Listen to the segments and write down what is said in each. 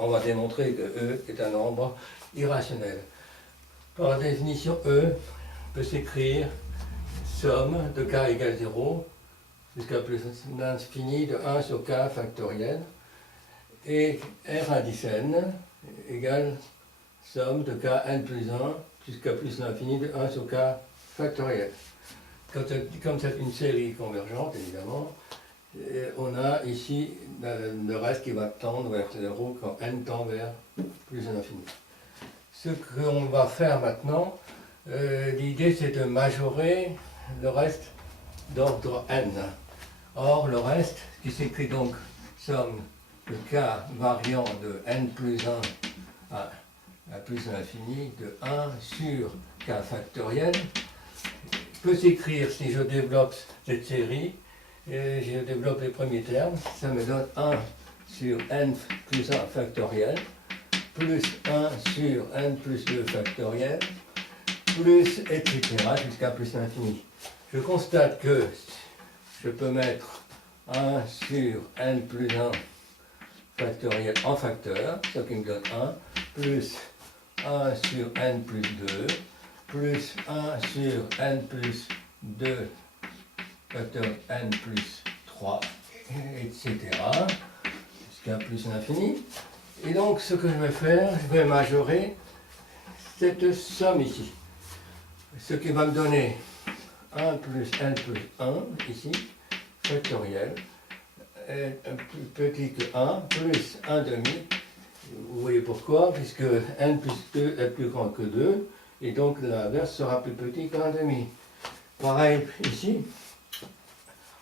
on va démontrer que E est un nombre irrationnel. Par définition, E peut s'écrire somme de k égale 0 jusqu'à plus l'infini de 1 sur k factoriel, et R indice n égale somme de k n plus 1 jusqu'à plus l'infini de 1 sur k factoriel. Comme c'est une série convergente, évidemment, on a ici le reste qui va tendre vers 0 quand n tend vers plus l'infini. Ce qu'on va faire maintenant, l'idée c'est de majorer le reste d'ordre n. Or, le reste, qui s'écrit donc somme de k variant de n plus 1 à plus l'infini de 1 sur k factoriel, peut s'écrire, si je développe cette série, et je développe les premiers termes, ça me donne 1 sur n plus 1 factoriel, plus 1 sur n plus 2 factoriel, plus, etc. jusqu'à plus l'infini. Je constate que je peux mettre 1 sur n plus 1 factoriel en facteur, ce qui me donne 1, plus 1 sur n plus 2, plus 1 sur n plus 2 facteur n plus 3, etc. jusqu'à plus l'infini. Et donc ce que je vais faire, je vais majorer cette somme ici. Ce qui va me donner 1 plus n plus 1, ici, factoriel, est plus petit que 1, plus 1 demi. Vous voyez pourquoi, puisque n plus 2 est plus grand que 2, et donc l'inverse sera plus petit qu'un demi. Pareil ici,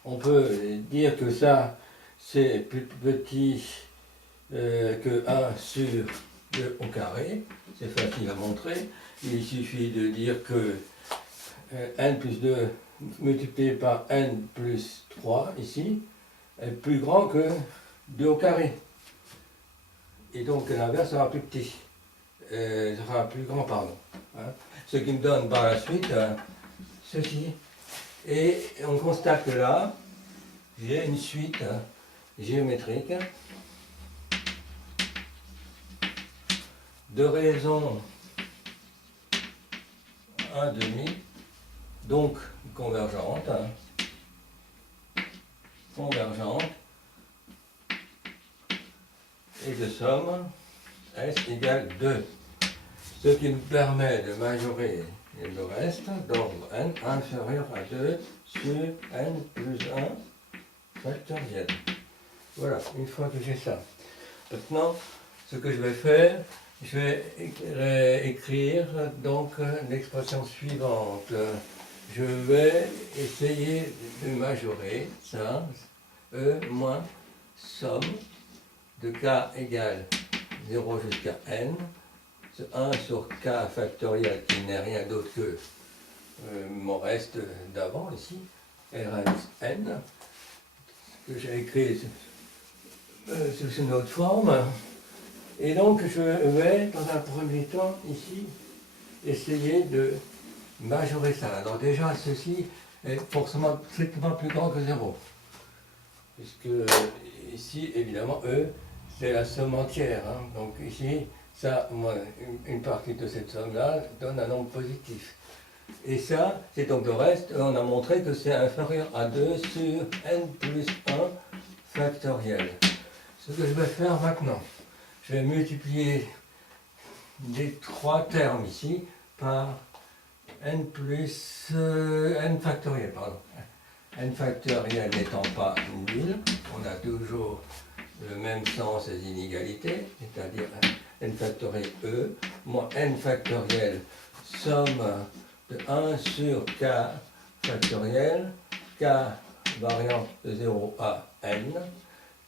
on peut dire que ça, c'est plus petit que 1 sur 2 au carré, c'est facile à montrer. Il suffit de dire que n plus 2 multiplié par n plus 3 ici est plus grand que 2 au carré. Et donc l'inverse sera plus petit, sera plus grand, pardon. Hein. Ce qui me donne par la suite ceci. Et on constate que là, j'ai une suite géométrique de raisons 1 demi, donc convergente, et de somme S égale 2. Ce qui me permet de majorer le reste d'ordre n inférieur à 2 sur n plus 1 factoriel. Voilà, une fois que j'ai ça. Maintenant, ce que je vais faire, je vais écrire donc l'expression suivante. Je vais essayer de majorer ça, E moins somme de k égale 0 jusqu'à n, 1 sur k factoriel qui n'est rien d'autre que mon reste d'avant ici, R n, que j'ai écrit sous une autre forme. Et donc je vais, dans un premier temps, ici, essayer de majorer ça. Alors déjà, ceci est forcément strictement plus grand que 0. Puisque ici, évidemment, E, c'est la somme entière. Hein. Donc ici, ça, une partie de cette somme-là donne un nombre positif. Et ça, c'est donc le reste, on a montré que c'est inférieur à 2 sur n plus 1 factoriel. Ce que je vais faire maintenant, je vais multiplier les trois termes ici par n plus n factoriel, pardon. N factoriel n'étant pas nul, on a toujours le même sens des inégalités, c'est-à-dire n factoriel E moins n factoriel somme de 1 sur k factoriel, k variant de 0 à n,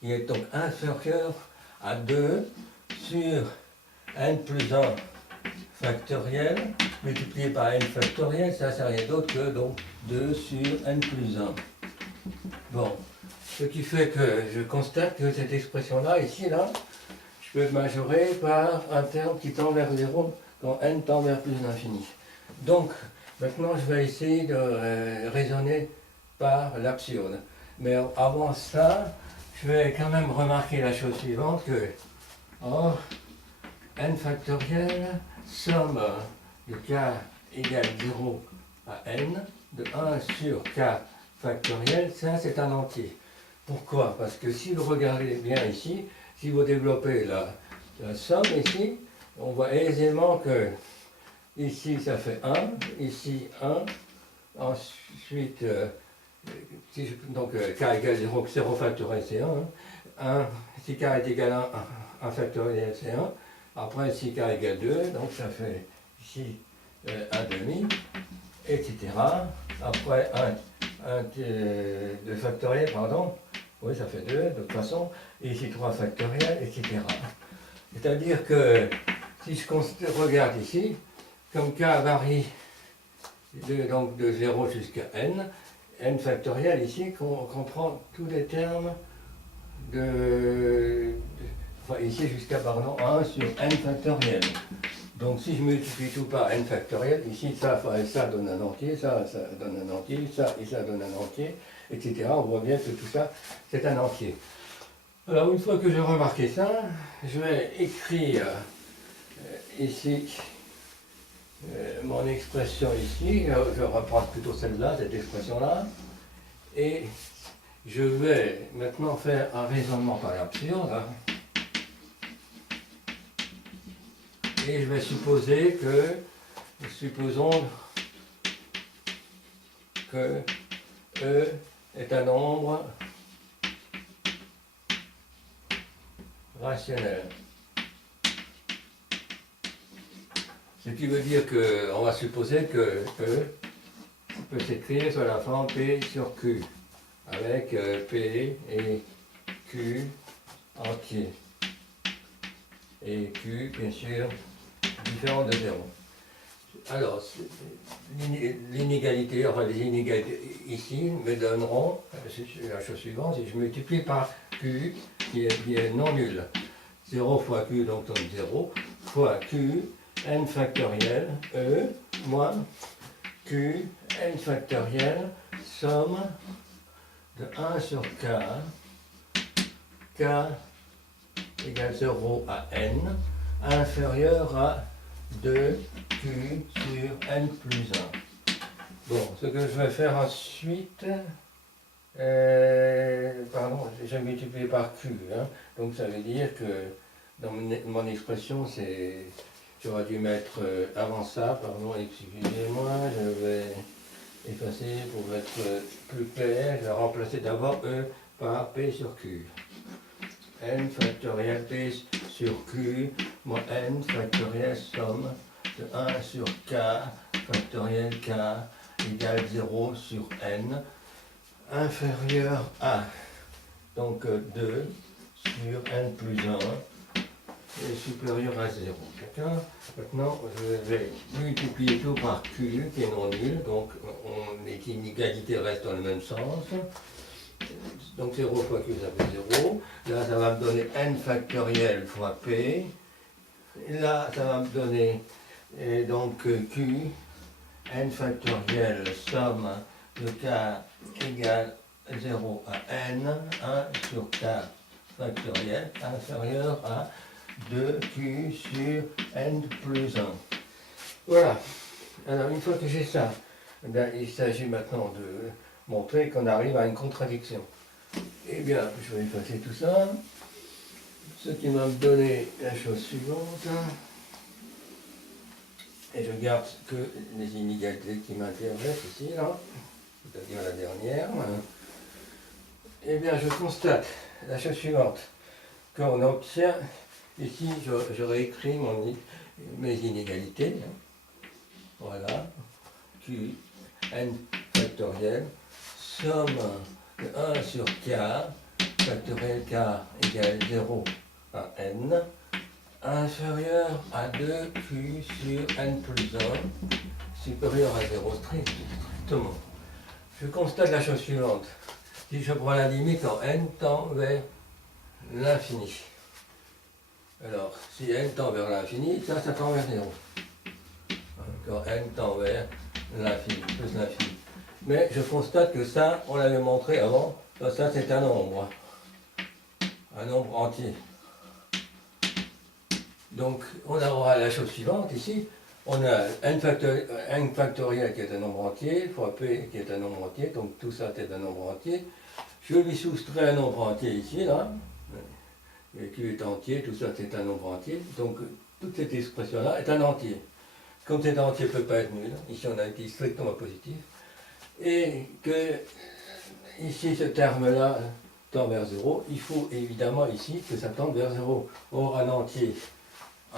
qui est donc inférieur à 2 sur n plus 1 factoriel multiplié par n factoriel, ça c'est rien d'autre que donc 2 sur n plus 1. Bon, ce qui fait que je constate que cette expression-là, ici, là, je peux majorer par un terme qui tend vers 0 quand n tend vers plus l'infini. Donc, maintenant je vais essayer de raisonner par l'absurde. Mais avant ça, je vais quand même remarquer la chose suivante, que Or, n factoriel, somme de k égale 0 à n, de 1 sur k factoriel, ça c'est un entier. Pourquoi? Parce que si vous regardez bien ici, si vous développez la somme ici, on voit aisément que ici ça fait 1, ici 1, ensuite, donc k égale 0, 0 factoriel c'est 1, 1, si k est égal à 1 factoriel c'est 1, après si k égale 2, donc ça fait ici 1 demi, etc. Après 2 factoriel, pardon, oui ça fait 2 de toute façon, et ici 3 factoriel, etc. C'est-à-dire que si je regarde ici, comme k varie donc de 0 jusqu'à n factoriel ici comprend tous les termes enfin ici jusqu'à pardon 1 sur n factoriel. Donc si je multiplie tout par n factoriel, ici ça donne un entier, ça donne un entier, ça et ça donne un entier, etc. On voit bien que tout ça c'est un entier. Alors une fois que j'ai remarqué ça, je vais écrire ici mon expression ici, je reprends plutôt celle-là, cette expression-là, et je vais maintenant faire un raisonnement par l'absurde, et je vais supposer que, supposons que E est un nombre rationnel. Ce qui veut dire qu'on va supposer que E peut s'écrire sur la forme P sur Q, avec P et Q entier. Et Q, bien sûr, différent de 0. Alors, l'inégalité, enfin les inégalités ici me donneront la chose suivante, si je multiplie par Q, qui est non nul. 0 fois Q, donc donne 0, fois Q, n factoriel, E, moins Q, n factoriel, somme de 1 sur K, K égale 0 à N, inférieur à 2Q sur N plus 1. Bon, ce que je vais faire ensuite, pardon, j'ai multiplié par Q, hein, donc ça veut dire que dans mon expression, j'aurais dû mettre avant ça, pardon, excusez-moi, je vais effacer pour être plus clair, je vais remplacer d'abord E par P sur Q. N factoriel P sur Q, moins N factoriel somme de 1 sur K factoriel K égale 0 sur N, inférieur à, donc 2 sur N plus 1, est supérieur à 0. D'accord? Maintenant, je vais multiplier tout par Q, qui est non nul, donc les inégalités restent dans le même sens. Donc 0 fois Q, ça fait 0. Là, ça va me donner N factoriel fois P. Et là, ça va me donner donc Q, N factoriel, somme de K égale 0 à N, 1 sur K factoriel, inférieur à 2Q sur N plus 1. Voilà. Alors, une fois que j'ai ça, il s'agit maintenant de montrer qu'on arrive à une contradiction. Eh bien, je vais effacer tout ça. Ce qui va me donner la chose suivante. Et je garde que les inégalités qui m'intéressent ici, là, c'est-à-dire la dernière. Eh bien, je constate la chose suivante. Qu'on obtient, ici, j'aurais écrit mes inégalités. Voilà. Q, N factoriel, somme de 1 sur K, factoriel K égale 0 à N, inférieur à 2Q sur N plus 1, supérieur à 0 strictement. Je constate la chose suivante. Si je prends la limite en N tend vers l'infini. Alors, si N tend vers l'infini, ça tend vers 0. Quand N tend vers l'infini, plus l'infini. Mais je constate que ça, on l'avait montré avant, ça c'est un nombre entier. Donc on aura la chose suivante ici. On a n factoriel qui est un nombre entier, fois p qui est un nombre entier, donc tout ça est un nombre entier. Je lui soustrais un nombre entier ici, là. Et q est entier, tout ça c'est un nombre entier. Donc toute cette expression-là est un entier. Comme cet entier ne peut pas être nul, ici on a été strictement positif, et que ici ce terme-là tend vers 0, il faut évidemment ici que ça tende vers 0. Or un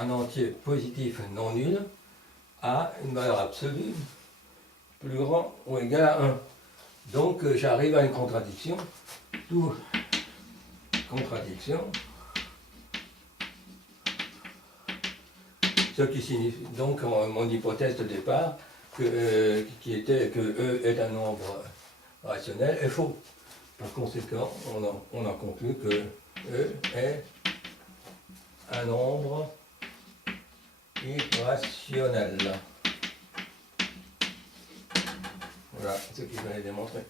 entier positif non nul a une valeur absolue plus grand ou égal à 1. Donc j'arrive à une contradiction. D'où contradiction. Ce qui signifie donc mon hypothèse de départ qui était que E est un nombre rationnel est faux. Par conséquent, on en conclut que E est un nombre irrationnel. Voilà ce qu'il fallait démontrer.